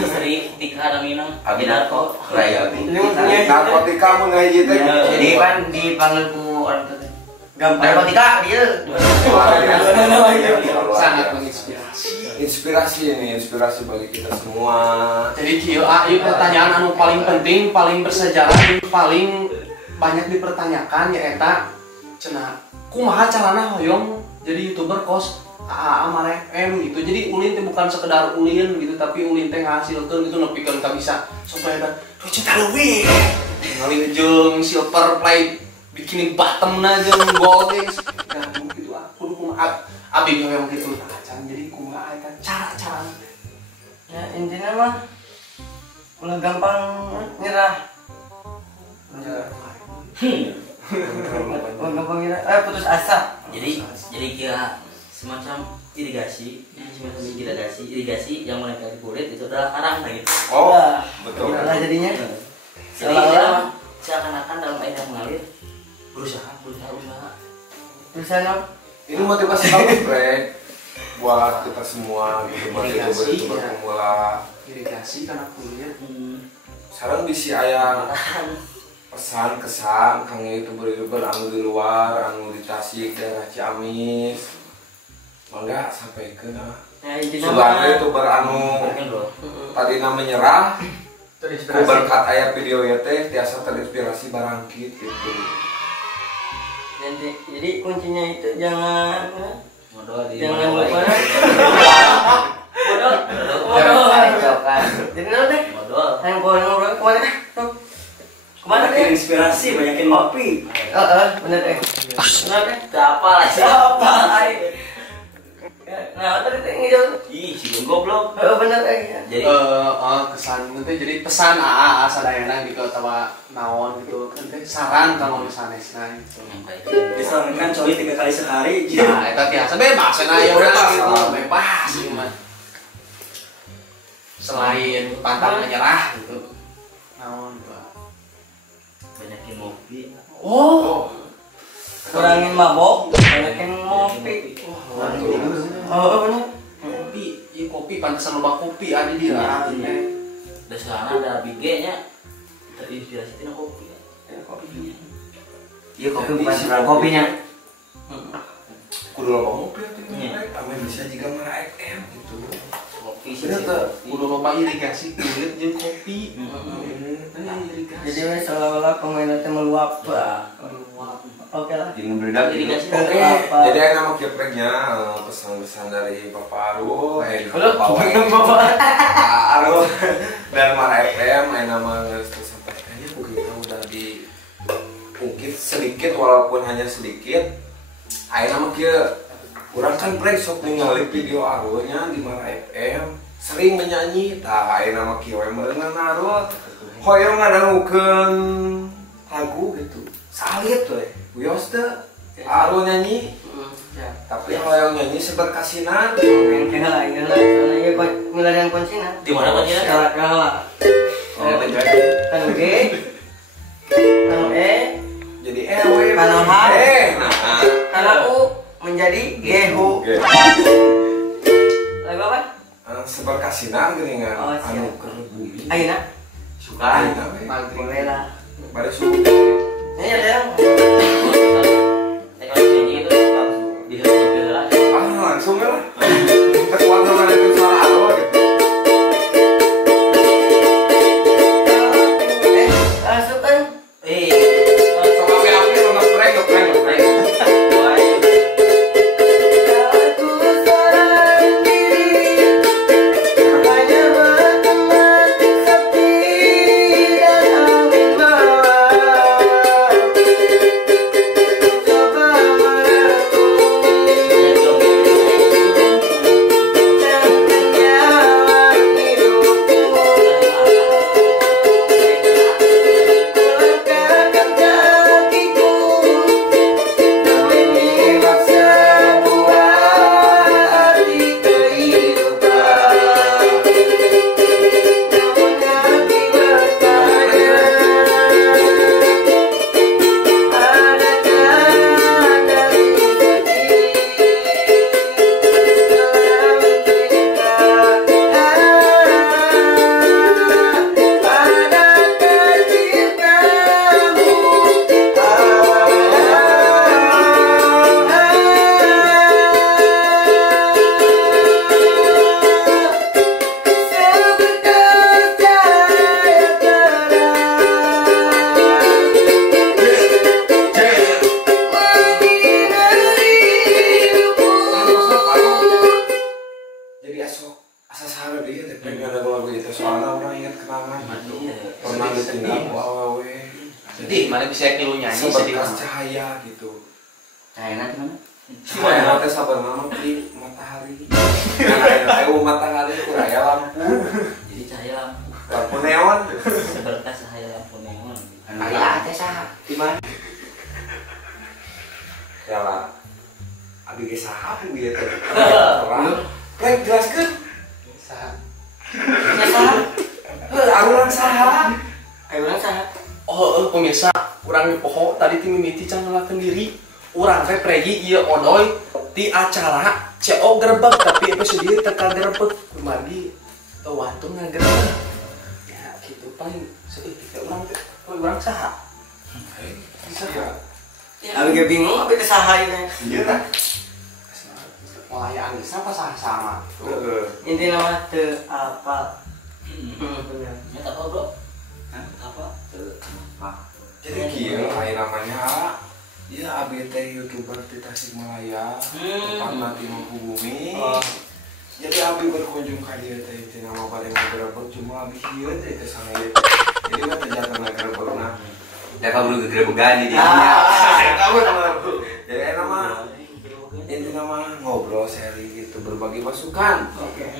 istri Tika ada minum narko narkotika mun ngahiji teh. Jadi kan dipanggil ku orang teh. Gampang narkotika dia. Sangat menginspirasi. Inspirasi bagi kita semua. Jadi kieu pertanyaan anu paling penting, paling bersejarah, paling banyak dipertanyakan ya eta cenah kumaha carana hoyong jadi YouTuber kos AA Mar FM gitu. Jadi ulin teh bukan sekedar ulin gitu, tapi ulin teh ngahasilkeun gitu nepikeun ka bisa supaya ada 2 juta lebih. Ngali jeung silver play bikini bottomna jeung gold guys. Gitu kudu kumaha abi hoyong gitu. Jadi kumaha eta cara-cara. Ya intinya mah ulah gampang nyerah. Gampang nyerah. Putus asa. Jadi kira semacam irigasi yang mereka di kulit itu adalah karang gitu. Oh, betul. Nah jadinya Jadi seakan-akan dalam air yang mengalir berusaha. Terusnya Ini motivasi bagus, Brek. Buat kita semua gitu, YouTuber pemula. Irigasi karena kuliah. Sekarang bisa aya pesan kesan kang YouTuber anu di luar, anu di Tasik, daerah Ciamis. Mangga sampaikan ya intinya Sugan YouTuber anu tadi menyerah. Berkat aya video ya teh tiasa terinspirasi barangkit gitu. Jadi kuncinya itu jangan Modal di jangan lupa modal. jadi nanti Modal. yang ngobrol kemana tuh kemana deh Inspirasi banyakin kopi. bener deh bener deh Apa lah sih? apa nah tadi teh ngejauh Ih, si goblok. bener deh Jadi Kesan nanti jadi pesan AA sadayana gitu atau naon gitu nanti saran kalau misalnya gitu. Misalkan coli 3 kali sehari. Nah, itu biasa bebas nah ya udah gitu bebas gimana. Selain pantang menyerah gitu. Naon gitu. banyakin ngopi. Oh, kurangin mabok banyakin ngopi bener kopi, iya kopi pantesan loba kopi ada di lah. Dan sekarang ada bigenya terinspirasi tina kopi. iya kopi bukan sekedar kopinya Kudu loba mobil tuh, amin bisa juga Mar FM gitu. Kopi sih. Ternyata udah loba irigasi kulit jeung kopi. Irigasi. jadi wes seolah-olah pemainnya teh meluap oke lah Jeung beredak Irigasi. Oke, Apa? jadi ada nama kiprenya pesan-pesan dari Bapak Arul, Bapak Arul dan Mar FM, nama disampaikannya begitu udah diungkit sedikit walaupun hanya sedikit. Ayo nama kia, kurang kan break sok ningali video Arulnya di Mar FM sering menyanyi, tah ayo nama kia merenang Arul, hoyong ngadangukeun lagu gitu, salit tuh. Wios teh Arul nyanyi, tapi hoyong nyanyi seberkasinan. Kalah, soalnya ya milarian kuncinya. Di mana kuncinya? Kalah. Kan G, kan E, Jadi ewe, Kalau H. nah, kan U menjadi Gehu. Lagu apa? seberkasinan geuningan Oh, siap. anu keur bumi. Ayeuna. Suka. Boleh lah. Bari suku. Ini ada yang Kalau nyanyi itu bisa lebih lah. Langsung lah. Ketua teman itu suara Arul gitu. masuk kan? Sok api-api nonton prank. Aku seorang diri hanya berteman sepi dan angin malam. mana bisa kilu nyanyi sedih seberkas mah. cahaya gitu. Cahayana gimana? Cahaya teh sabarna di matahari. Karena aya matahari ku aya lampu. Jadi cahaya lampu. Lampu neon. Seberkas cahaya lampu neon. Aya teh saha? Di mana? Ya lah. Abi ge saha ku ieu teh? Rek jelaskeun. Saha? Ya saha? Arulan saha? Ayo urang saha? Oh, pemirsa, urang di poho tadi ti mimiti can ngelakeun diri. Urang teh pregi ieu odoy di acara CO gerbek tapi episode teka gerbek kumargi teu wantung ngagerbek. Ya kitu paling seeutik teh urang teh. Urang saha? Saha? Abi ge bingung abi teh saha ieu teh. Ieu tah. Wah, ya geus apa sama? Heeh. Intina mah teu apa. Ya tak apa bro? Hah? Apa? Jadi kieu aya namanya ya abi teh YouTuber di Tasikmalaya, tempatna di Mangkubumi. Jadi abi berkunjung ka dieu teh tina mah bade ngagerebek cuma abi ieu teh teh sana ieu. Jadi mah teh jatuh ngagerebekna. Ya kabur gegerebegan di dia. Kamu bener. Jadi nama intinya mah ngobrol seri gitu berbagi masukan. Oke.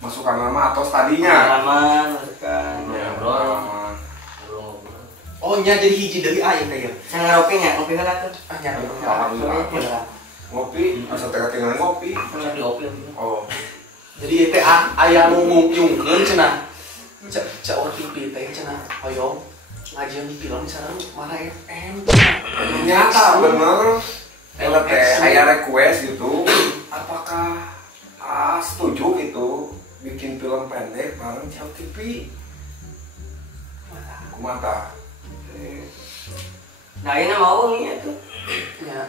Masukan nama atau tadinya. Pengalaman masukan. Pengalaman. Ngobrol. Oh, nya jadi hiji deui aya teh ya. Saya ngaropi nya, ngopi heula tuh. Ah, nya. Alhamdulillah. Ngopi, asa teh ketinggalan ngopi. Cak di opil. Oh. Jadi teh aya nu ngungkeun cenah. Cak TV teh cenah hoyong ngajian di film sareng mana FM. Ternyata bener. Kalau teh aya request gitu, apakah setuju gitu bikin film pendek bareng Ciao TV? Kumata. Nah, ini mau nih tuh. Ya,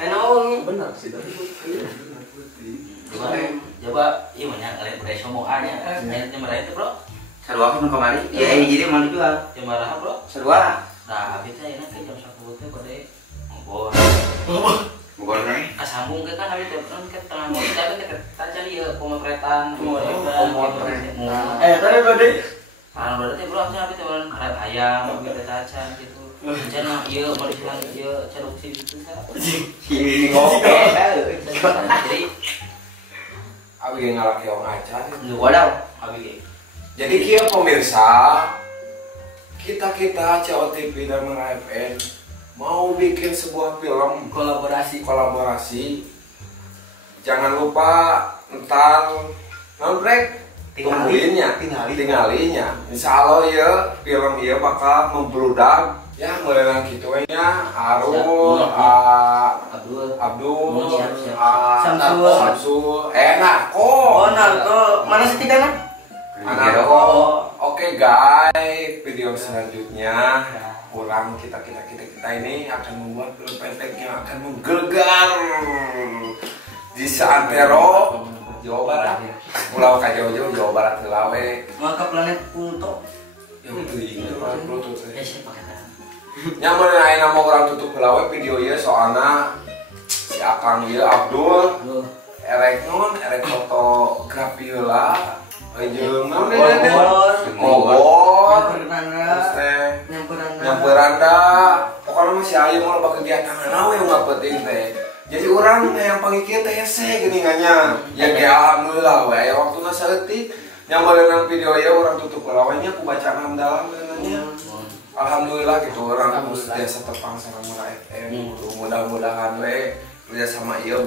Ini mau nih. bener sih tadi. Coba iya banyak kalian beres omongan ya. Akhirnya mereka itu bro. Sarua kan kemari. Ya hiji dia mau dijual. Cuma raha bro. Sarua. Nah habis itu enak jam 10 teh kode ngobrol. Bukan kan? Kasambung ke kan habis itu kan tengah mau tapi kita cari ya pemotretan. Pemotretan. Tadi berarti. Kalau berarti bro habis itu karet ayam gitu caca gitu. Jangan iya mau dibilang iya produksi gitu sa. Ini ngopi. Jadi Abi ge ngalaki orang aja. lu wadaw habis Jadi kieu pemirsa, kita Ciao TV dan Mara FM mau bikin sebuah film kolaborasi. Jangan lupa ntar nonbrek tinggalinya. Insya Allah ya film ya bakal membludak. Ya mulai lagi gitu nya Arul, Abdul, Samsul, Narko. Oh, Narko. Mana sih tigana? Narko. Oke guys, video selanjutnya kita ini akan membuat film pendek yang akan menggelegar di seantero Jawa Barat, Pulau Kajaujo, Jawa Barat Lawe. Maka planet Pluto. Yang itu Planet Pluto. siapa kata Nyaman lain nama orang tutup Lawe video ya soalnya si Akang ya Abdul, erek fotografi lah, jeung naon Bogor, nyamperanda, pokoknya masih ayo mau loba kegiatan nawe nggak penting teh. Jadi orang yang pangikir teh hese gini nganya, ya kayak alhamdulillah we waktu nasa letik nyamperin video ya orang tutup lawanya aku baca dalam nanya. Alhamdulillah gitu orang biasa tepang sama Mara FM gitu. Mudah-mudahan we kerja sama iya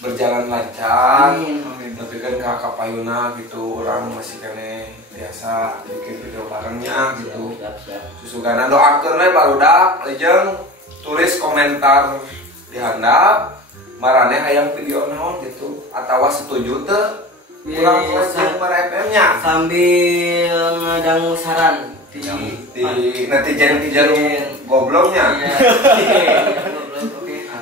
berjalan lancar. Tapi kan kakak payuna gitu orang masih kene biasa bikin video barengnya gitu. Susugana doakeun we barudak lejeng tulis komentar di handap marane hayang video naon gitu atawa setuju teu kurang sama Mara FM-nya sambil ngadang saran di netizen gobloknya.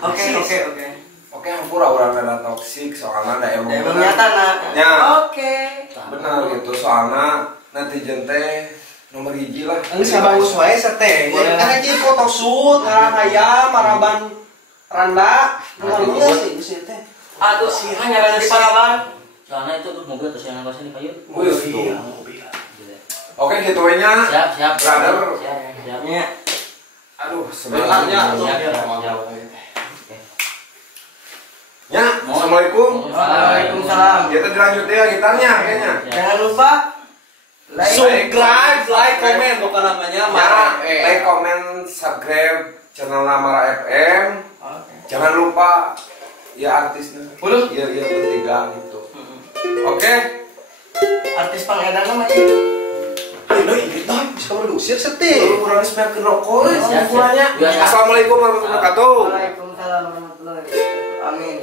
Oke, hampura orang ada toksik soalnya ada emang nyata ya. Oke. Benar gitu soalnya netizen teh nomor hiji lah. Geus sabagus wae seteh. Kan jadi foto shoot ngarang aya maraban randa geus sih teh. Aduh, hanya ada di Palawan. soalnya itu tuh mobil terus yang nambahnya di kayu. Wih, Iya, Oke, gitu nya. Siap. Brother. Siap. Ya. Aduh, Sebenarnya sebenarnya. Siap. Ya, assalamualaikum. Waalaikumsalam. Kita dilanjut ya gitarnya kayaknya. Jangan lupa like, subscribe, like, komen bukan namanya Ya, Mara like, comment, subscribe channel Mara FM. Oke. Jangan lupa ya artisnya. Udah. Iya, iya bertiga gitu. Oke. Artis pangedana masih. ayo ini dah bisa produksi setir Kurang respect ke rokok. Siap, Semuanya. siap. Ya, ya. Assalamualaikum warahmatullahi wabarakatuh. Waalaikumsalam warahmatullahi wabarakatuh. Amin.